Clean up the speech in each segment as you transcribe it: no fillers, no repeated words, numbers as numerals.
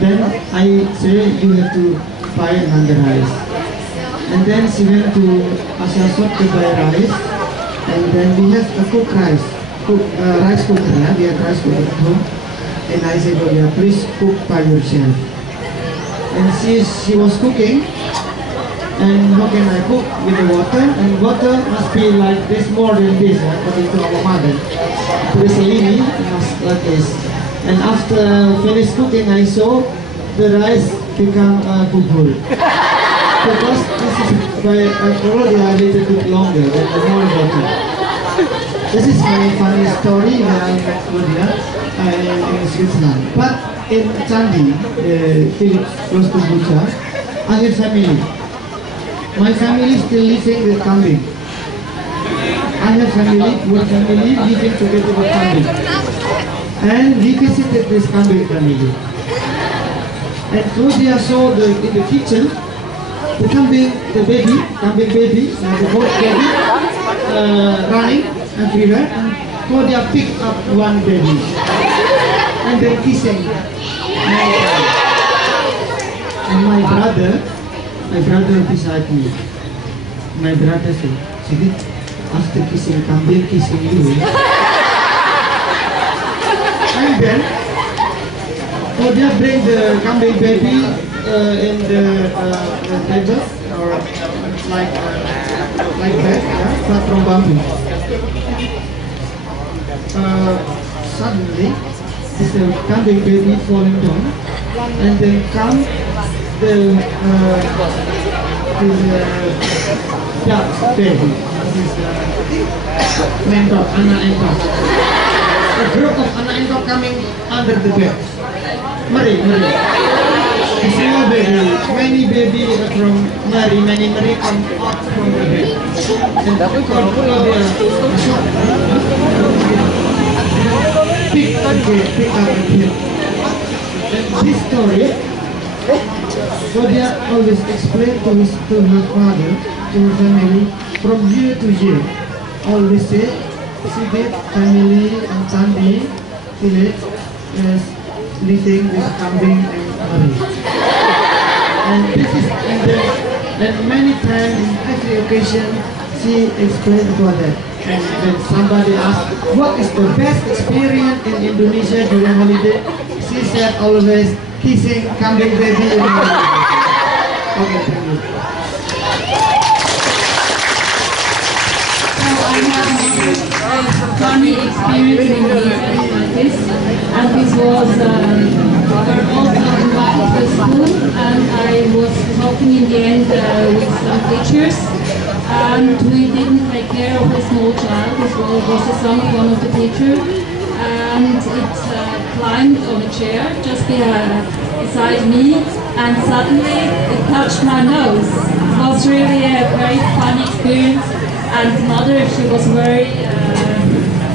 Then I say you have to buy another rice. And then she went to Asasot to buy rice. And then we have a cooked rice. Rice cooker, yeah? We have rice cooker at home. And I said, oh yeah, please cook by yourself. And she was cooking. And how can I cook? With the water, and water must be like this, more than this, according to our mother. Terus ini must like this. And after finished cooking, I saw the rice become bubur. Because this is by probably a little bit longer than the more water. This is my funny story when I met Claudia in Switzerland. But in Candi, village close to Boja, I have family. My family is still living with kambing. I have family, one family living together with kambing. And we visited this kambing family. And Claudia saw in the kitchen, the kambing baby, the goat baby, running everywhere. And Claudia picked up one baby. And then kissing. And my brother beside me. My brother said, "Sigit, after kissing kambing, kissing you." And then Claudia bring the kambing baby in the table, or like that, yeah, from bamboo. Suddenly, this kambing baby falling down, and then come the duck baby. This is mentor, anak entok. A group of anak entok coming under the bed. Mari. Small baby, many baby from many come out from the bed. And pick up again. This story, Boja always explained to her father, to her family, from year to year. Always say, Sigit family and Sandi village is living with kambing and Mari. And this is, and many times in every occasion, she explained about that. And when somebody asked, what is the best experience in Indonesia during holiday? She said always, kissing kambing baby in the holiday. Okay, thank you. So I have a funny experience in Indonesia like this. And this was, we were also invited to school, and I was talking in the end with some teachers. And we didn't take care of a small child. This was the son of one of the teachers, and it climbed on a chair just beside me, and suddenly it touched my nose. It was really a very funny experience, and mother, she was very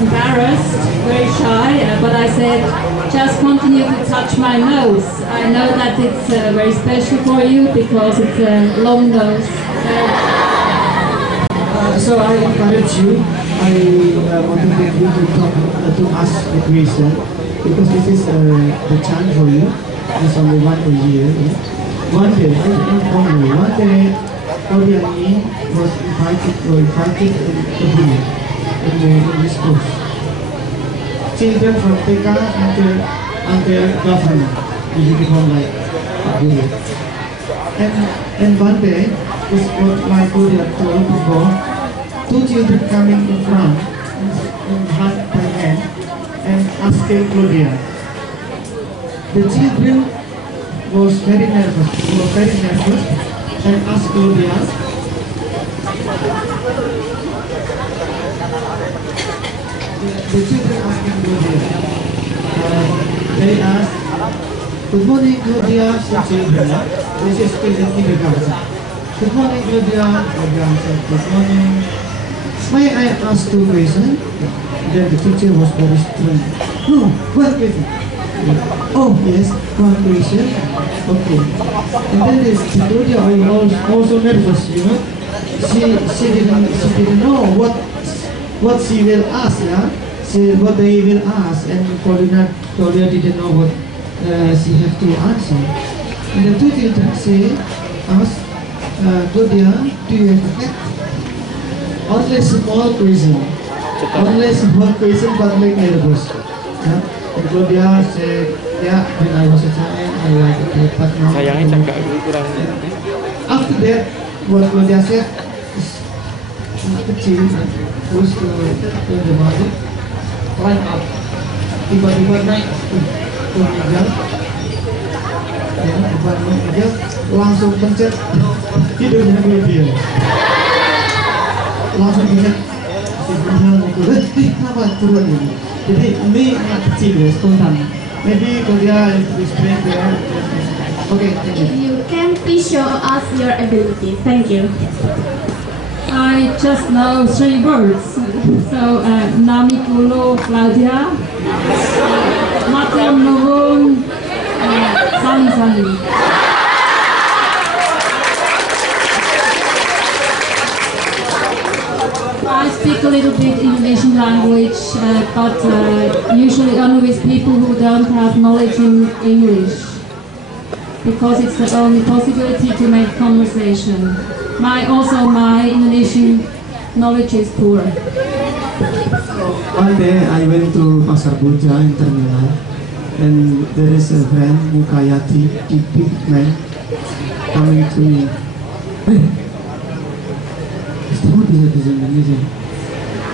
embarrassed, very shy, but I said, just continue to touch my nose. I know that it's very special for you because it's a long nose. So I encourage you, I motivate you to talk, to ask the question, because this is the chance for you. It's only one a year. Yeah? One day, I inform you, one day, Claudia and me was invited in Kegiatan in this course. Children from TK until government, uniform like Guru. And one day, this was my Claudia told before. Two children coming in front and hand by hand and asking Claudia. The children was very nervous. And asked Claudia. The children asking Claudia. They asked, "Good morning, Claudia." Children, this is still in kindergarten. "Good morning, Claudia." Claudia said, "Good morning. May I ask two questions?" Then the teacher was very strict. "No, one question." "Oh yes, one question." Okay. And then this Claudia was also nervous, you know. She didn't know what she will ask, yeah. What they will ask, and Claudia didn't know she have to answer. And the two children say, ask Claudia, do you have a cat? Only small question. Only small question but make nervous. Yeah? And Claudia said, yeah, when I was a child, I like a cat, but now. After that, what Claudia said is kecil, terus ke bawah, climb up, tiba-tiba naik ke meja, ya, depan meja, langsung pencet hidungnya dia, langsung pencet hidungnya, kenapa turun ini? Jadi ini anak kecil ya, spontan. Maybe kalau dia explain there. Okay, thank you. You can please show us your ability. Thank you. I just know 3 words. So, Nami Kulo Claudia, Matem Nuhun, Sani Sani. I speak a little bit Indonesian language, but usually only with people who don't have knowledge in English, because it's the only possibility to make conversation. Also my Indonesian knowledge is poor. One day I went to Pasar Boja in terminal, and there is a friend Mukayati, big man, coming to me. Hey, kamu bisa bahasa Indonesia?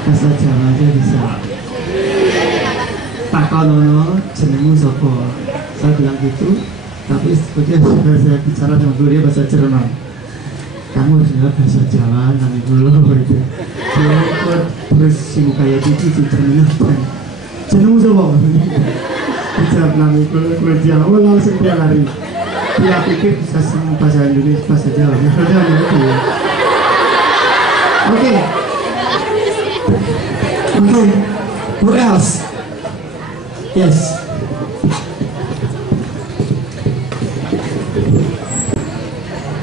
Bahasa Jawa aja bisa. Takonono jenengmu sopo? Saya bilang gitu, tapi seperti saya bicara dengan dia bahasa Jerman. Kamu harus dengar bahasa Jawa, nami dulu gitu. Terus si Mukayati itu di terminal kan, jenengmu sopo? Dijawab nami dulu, Jawa langsung dia lari. Dia pikir bisa semua bahasa Indonesia, bahasa Jawa. Okay. Who else? Yes.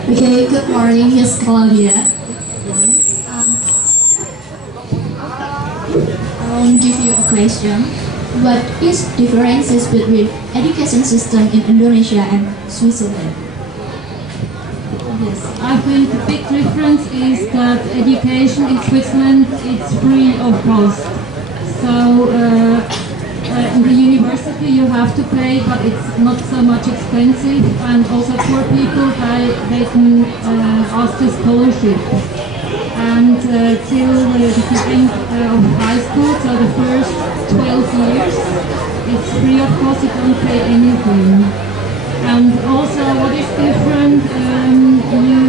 Okay, good morning, Miss Claudia. I will give you a question. What is differences between education system in Indonesia and Switzerland? Yes, I think the big difference is that education in Switzerland is free of cost. So in the university you have to pay, but it's not so much expensive, and also poor people they can ask a scholarship. And till the end of high school, so the first 12 years, it's free of cost, you don't pay anything. And also what is different, you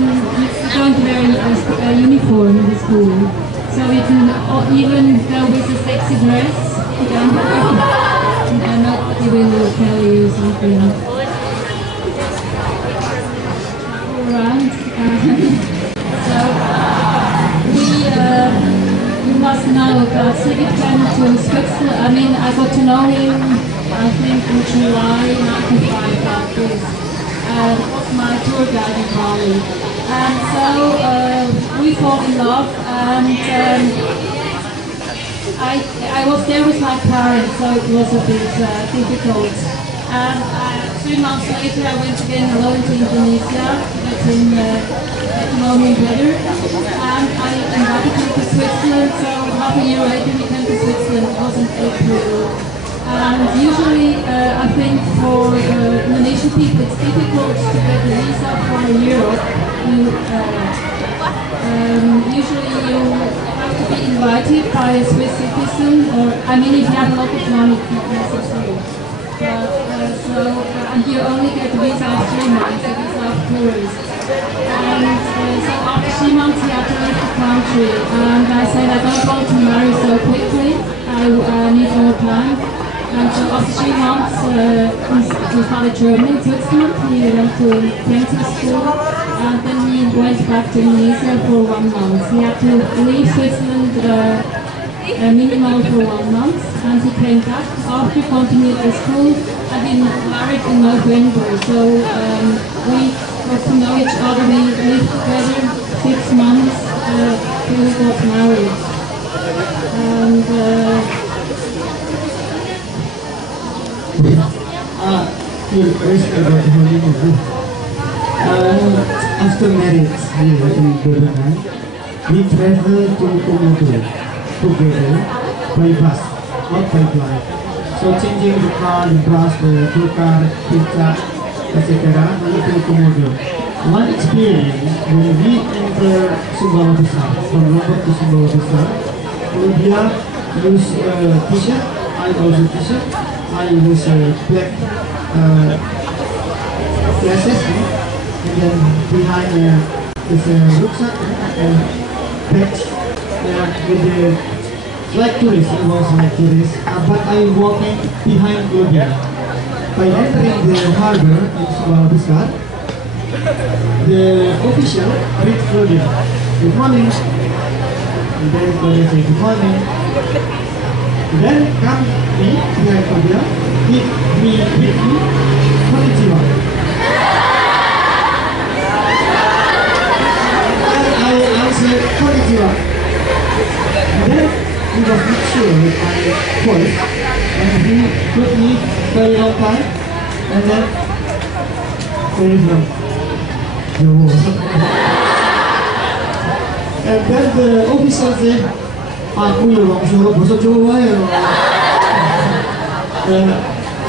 don't wear a uniform in the school. So you can even go with a sexy dress. I know he will tell you something. Alright. So you must know that Sigrid came to Switzerland. I mean, I got to know him, I think, in July 95 like this. He was my tour guide in Bali. And so we fall in love, and I was there with my parents, so it was a bit difficult. And 3 months later I went again alone to Indonesia, get to know him better. And I invited him to Switzerland, so half a year later he came to Switzerland. It was in April. And usually I think for Indonesian people it's difficult to get a visa for Europe. Usually you have to be invited by a Swiss citizen, or I mean if you have a lot of money, it's not necessary. And you only get a visa of 3 months, a visa of tourist. And so after 3 months he had to leave the country, and I said I don't want to marry so quickly, I need more time. And so after 3 months he started German in Switzerland, he went to fencing school, and then he went back to Indonesia for 1 month. He had to leave Switzerland minimal for 1 month, and he came back after continued the school. I've been married in November, so we got to know each other. We lived together 6 months till we got married. And curious about honeymoon. After marriage here in Boja, we travel to Komodo together by bus, not by flight. So changing the car, the bus, the car, pizza, etc. to Komodo. One experience when we enter Sumbawa Besar, from Lombok to Sumbawa Besar, Claudia used t-shirt, I also t-shirt, I use black glasses, and then behind is a rucksack and bags with the like tourist, it was like tourist, but I walking behind Claudia. By entering the harbor in Sumbawa Besar, the official greet Claudia, good morning, and then Claudia say good morning, and then come me behind Claudia, greet me, konnichiwa. I answered konnichiwa, and then he was not sure with my voice, and he took me very long time, and then very long. And then the officer said, aku ya orang Solo bahasa Jawa ya.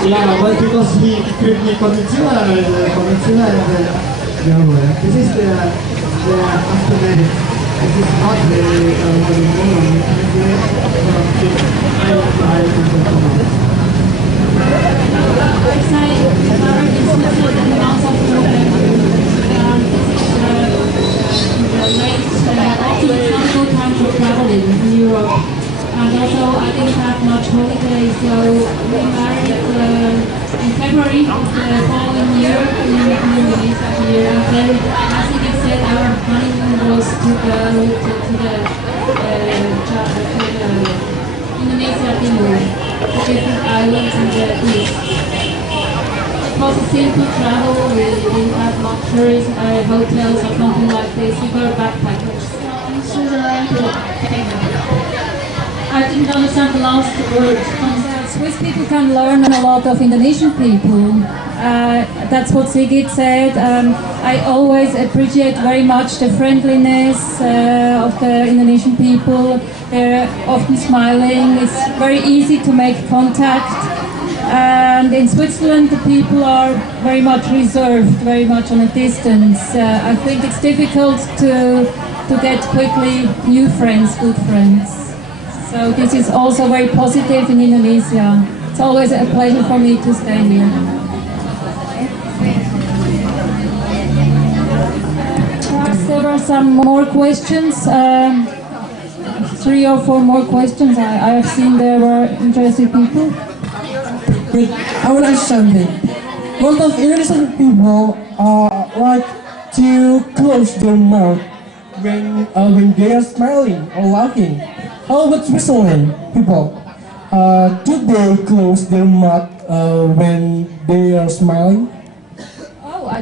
Yeah, but because he greet me konnichiwa, and Jawa. This is the after marriage. This is not the honeymoon. Traveling in Europe, and also I didn't have much holiday, so we married in February of the following year in Indonesia here, and then as it said, our honeymoon was to go to the Indonesia Timur, the different islands in the east. It was a simple travel, we didn't have luxuries, hotels or something like this, we were backpackers. I didn't understand the last word. Swiss people can learn a lot of Indonesian people. That's what Sigrid said. I always appreciate very much the friendliness of the Indonesian people. They're often smiling. It's very easy to make contact. And in Switzerland, the people are very much reserved, very much on a distance. I think it's difficult to get quickly new friends, good friends. So this is also very positive in Indonesia. It's always a pleasure for me to stay here. Perhaps there were some more questions. 3 or 4 more questions. I have seen there were interested people. Wait, I will ask something. A lot of Indonesian people like to close their mouth when they are smiling or laughing. How about Switzerland people? Do they close their mouth when they are smiling? Oh, I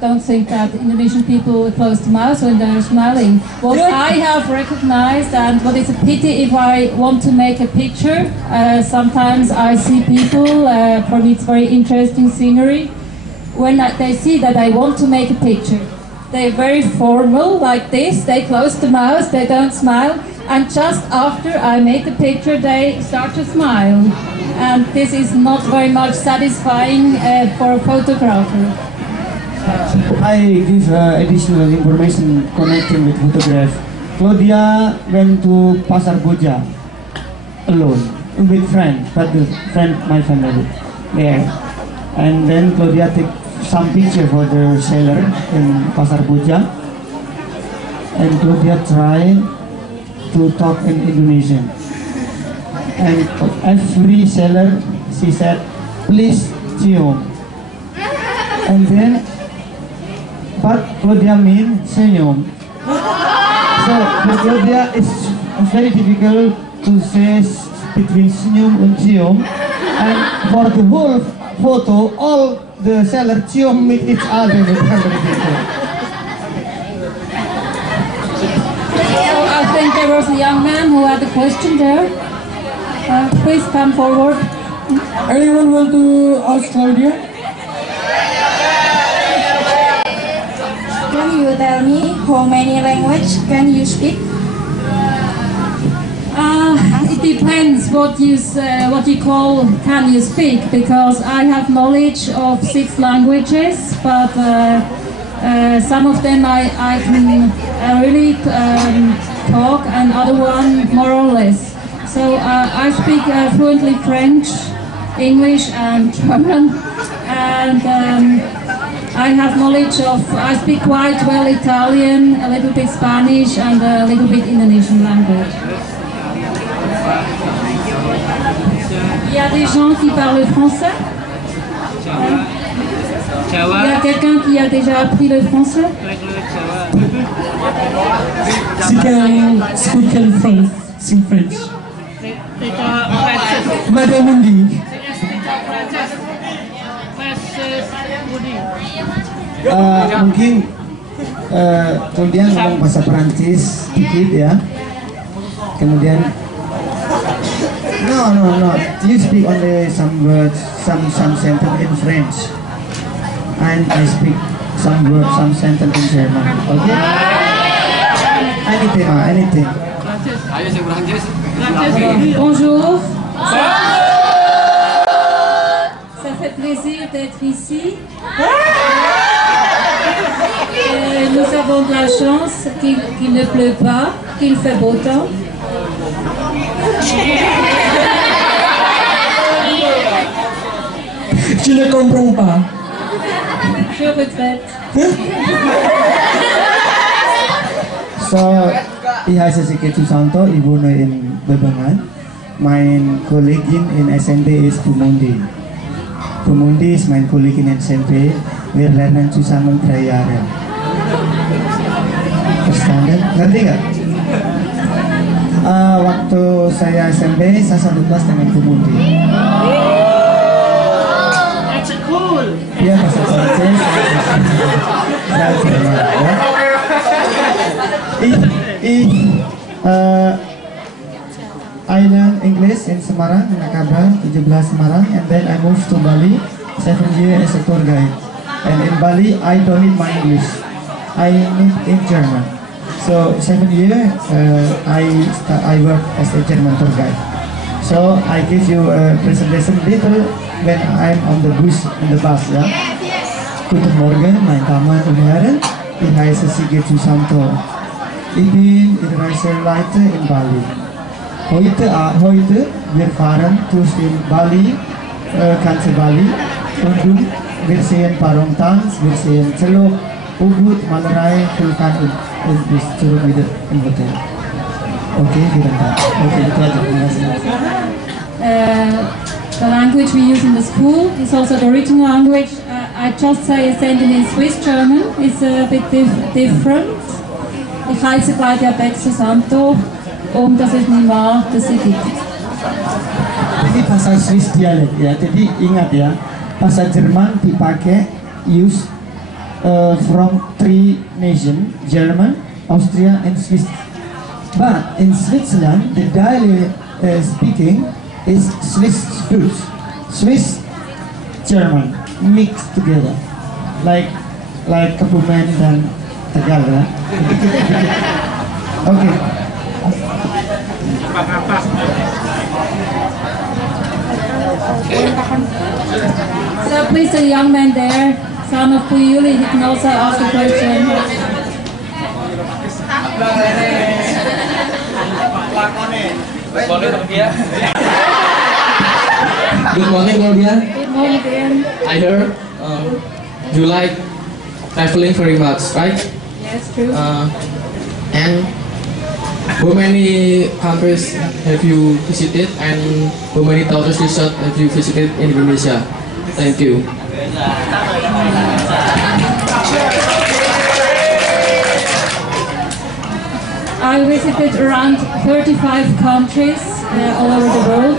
don't think that Indonesian people close the mouth when they're smiling. What I have recognized, and what is a pity if I want to make a picture, sometimes I see people, for me it's very interesting scenery, when they see that I want to make a picture. They're very formal, like this, they close the mouth, they don't smile, and just after I make the picture they start to smile. And this is not very much satisfying for a photographer. I give additional information connecting with photograph. Claudia went to Pasar Boja alone, with friend, but the friend, my family, there. And then Claudia took some picture for the seller in Pasar Boja, and Claudia tried to talk in Indonesian, and every seller she said, please cium, and then but Claudia mean senyum. So for Claudia it's very difficult to say between senyum and cium, and for the whole photo all the seller cium with each other with every people. I think there was a young man who had a question there. Please come forward. Anyone want to ask Claudia? tell me how many languages can you speak? It depends what you call can you speak, because I have knowledge of 6 languages, but some of them I can really talk, and other one more or less. So I speak fluently French, English and German, and I have knowledge of, I speak quite well Italian, a little bit Spanish and a little bit Indonesian language. Il y a des gens qui parlent français? Il y a quelqu'un qui a déjà appris le français? She can speak in French. Madame Indi. Mungkin Claudia ngomong bahasa Perancis dikit ya. Kemudian no, you speak only some words, some sentence in French, and I speak some words, some sentence in German. Okay? Anything. Bonjour. Ça fait plaisir d'être ici. Nous avons de la chance qu'il ne pleut pas, qu'il fait beau temps. Je ne comprends pas. Je regrette. So, ich heiße Sike Susanto, ich wohne in Bebengan. Mein Kollegin in SMP ist Pumundi. Pumundi ist mein Kollegin in SMP. Wir lernen zusammen 3 Jahre. Verstanden? Ngerti nggak? Waktu saya SMP, saya satu kelas dengan Pumundi. Dia bahasa Perancis, saya Jerman. Ya. I learned English in Semarang, in Nakabra, 17 Semarang, and then I moved to Bali, 7 years as a tour guide. And in Bali, I don't need my English. I need in German. So 7 years, I work as a German tour guide. So I give you a presentation little when I'm on the bus, yeah. Guten Morgen, meine Damen und Herren. Ich heiße Sigit Susanto. Ich bin Reiseleiter in Bali. Heute wir fahren durch den Bali, ganze Bali, und wir sehen Parong-Tanz, wir sehen Celok, Ubud, Malerei, Vulkan und bis zurück wieder im Hotel. Okay, vielen Dank. Okay, itu aja. Terima kasih. The language we use in the school is also the original language. I just say a sentence in Swiss German. It's a bit different. Ich heiße Claudia Susanto, und das ist Nima Sigit. Ini bahasa Swiss dialek ya. Jadi ingat ya, bahasa Jerman dipakai use from 3 nations, German, Austria, and Swiss. But in Switzerland, the dialect speaking is Swiss German mixed together, like Kebumen dan Tegal ya. Okay. So please, the young man there, son of Puyuli, he can also ask a question. Good morning, Claudia. Good morning, Dan. I heard you like traveling very much, right? Yes, true. And how many countries have you visited, and how many tourist resorts have you visited in Indonesia? Thank you. I visited around 35 countries all over the world,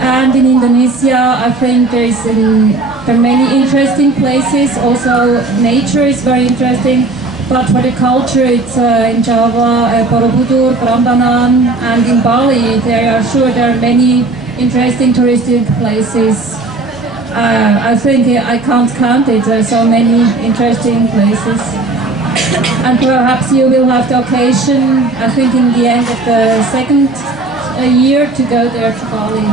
and in Indonesia I think there are many interesting places. Also nature is very interesting, but for the culture it's in Java, Borobudur, Prambanan, and in Bali there are many interesting touristic places. I think I can't count it, there are so many interesting places. And perhaps you will have the occasion, I think in the end of the second year, to go there to Bali.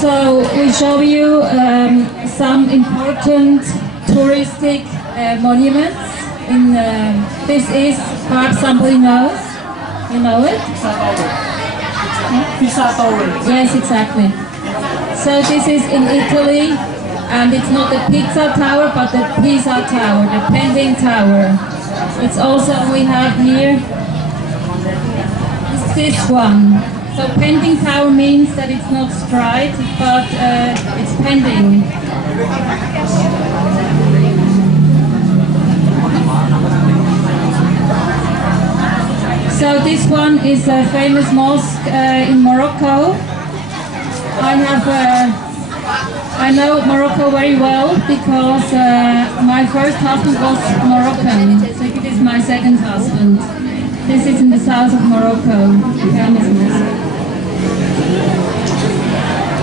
So we show you some important touristic monuments. This is, perhaps somebody knows. You know it? Pisa Tower. Yes, exactly. So this is in Italy, and it's not the Pizza Tower, but the Pisa Tower, the Pending Tower. It's also, we have here, it's this one. So pending tower means that it's not straight, but it's pending. So this one is a famous mosque in Morocco. I know Morocco very well because my first husband was Moroccan, so it is my second husband. This is in the south of Morocco, famous mosque.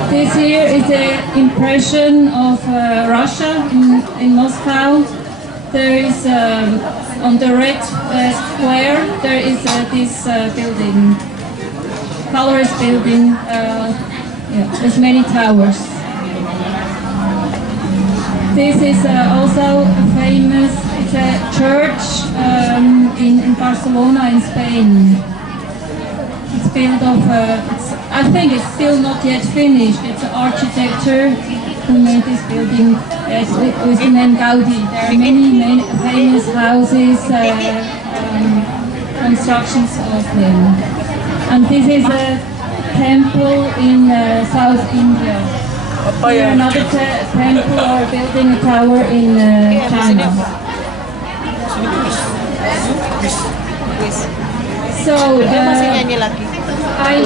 This here is an impression of Russia in Moscow. There is on the red square there is this building, colorless building. Yeah, there's many towers. This is also famous. It's a church in Barcelona in Spain. It's built of, I think it's still not yet finished. It's an architecture who made this building with the name Gaudi. There are many famous houses, constructions of them. And this is a temple in South India. Here another temple or building a tower in China. So I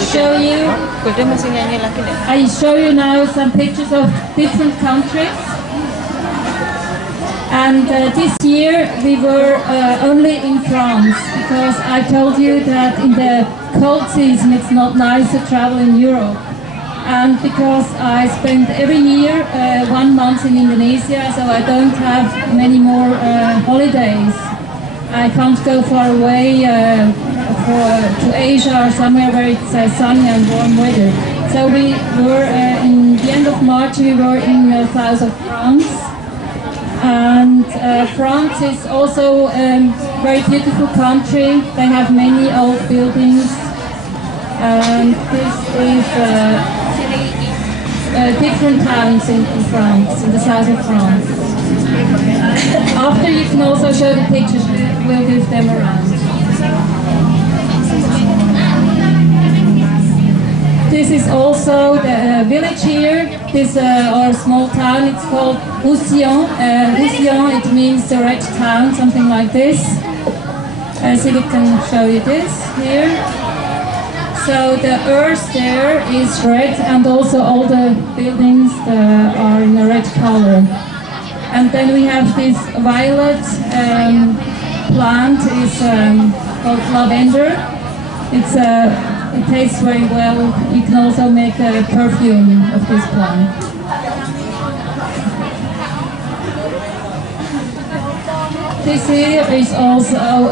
show you now some pictures of different countries. And this year we were only in France because I told you that in the cold season it's not nice to travel in Europe. And because I spend every year 1 month in Indonesia, so I don't have many more holidays. I can't go far away to Asia or somewhere where it's sunny and warm weather. So we were, in the end of March, we were in the south of France. And France is also a very beautiful country. They have many old buildings. And this is different towns in France, in the south of France. After you can also show the pictures, we'll give them around. This is also the village here, this or small town, it's called Roussillon. Roussillon, it means the red town, something like this. So we can show you this here. So the earth there is red, and also all the buildings are in a red color. And then we have this violet plant, is called lavender. It tastes very well. You can also make a perfume of this plant. This here is also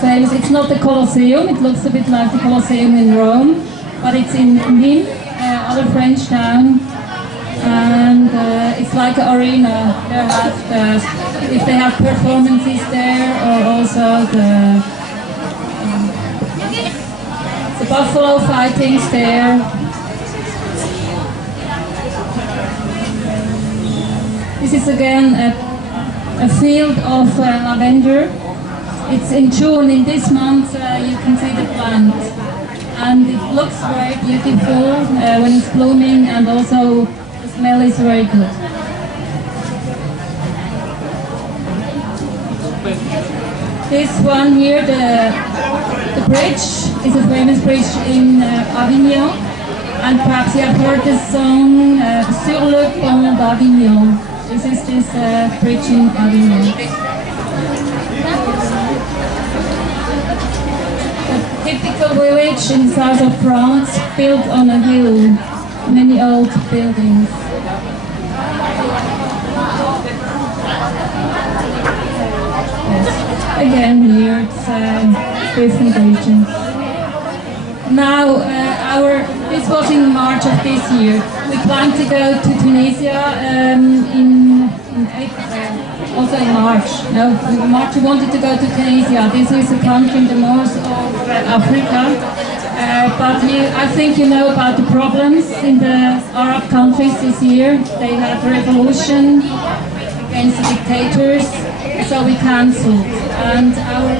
famous. It's not the Colosseum. It looks a bit like the Colosseum in Rome, but it's in Nîmes, other French town, and it's like an arena. They have if they have performances there, or also the buffalo fightings there. This is again a field of lavender. It's in June, in this month you can see the plant, and it looks very beautiful when it's blooming, and also the smell is very good. This one here, the bridge, is a famous bridge in Avignon, and perhaps you have heard the song Sur le pont d'Avignon. This is this bridge in Avignon. typical village in the south of France, built on a hill, many old buildings. Yes. Again here, it's different regions. Now, this was in March of this year. We plan to go to Tunisia in April, also in March. No, in March we wanted to go to Tunisia. This is a country in the north of Africa. But I think you know about the problems in the Arab countries this year. They had revolution against the dictators, so we cancelled. And our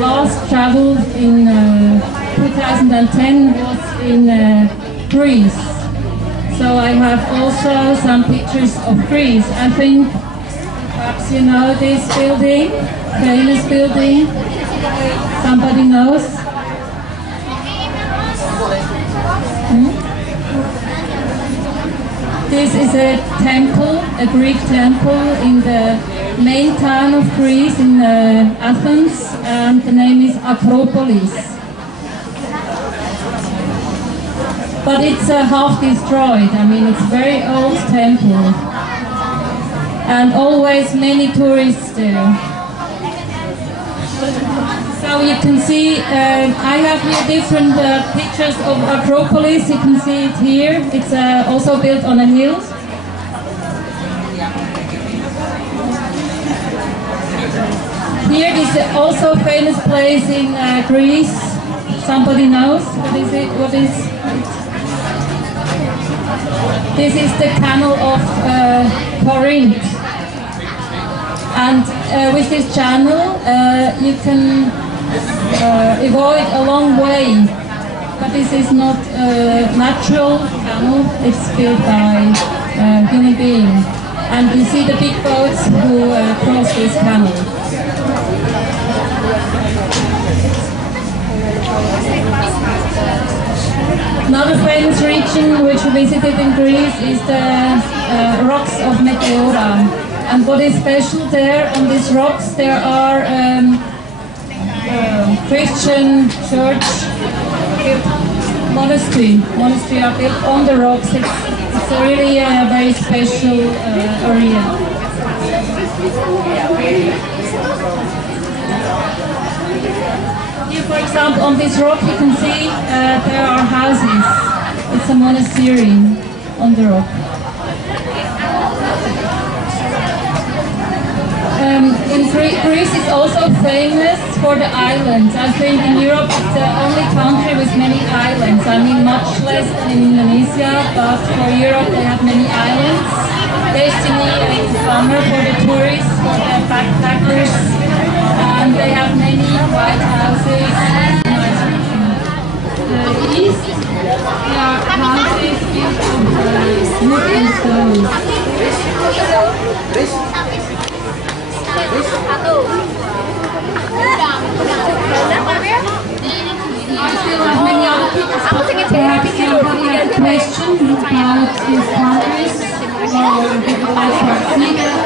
last travel in 2010 was in Greece. So I have also some pictures of Greece. I think perhaps you know this building, famous building. Somebody knows? This is a temple, a Greek temple in the main town of Greece, in Athens, and the name is Acropolis. But it's half destroyed. I mean, it's a very old temple, and always many tourists there. So you can see, I have here different pictures of Acropolis. You can see it here. It's also built on a hill. Here is also a famous place in Greece. Somebody knows? What is it? What is it? This is the canal of Corinth. And with this channel, you can avoid a long way. But this is not a natural canal, it's built by human beings. And you see the big boats who cross this canal. Another famous region which we visited in Greece is the rocks of Meteora. And what is special there on these rocks, there are Christian church monastery are built on the rocks. It's a really very special area. Here, for example, on this rock you can see there are houses. It's a monastery on the rock. Greece is also famous for the islands. I think in Europe it's the only country with many islands. I mean, much less than in Indonesia, but for Europe they have many islands. Destiny in summer for the tourists, for the backpackers, and they have many white houses. The east, there are houses built of wood and stone. I still have many other pictures, but perhaps somebody has a question about these countries, or would you like to see them?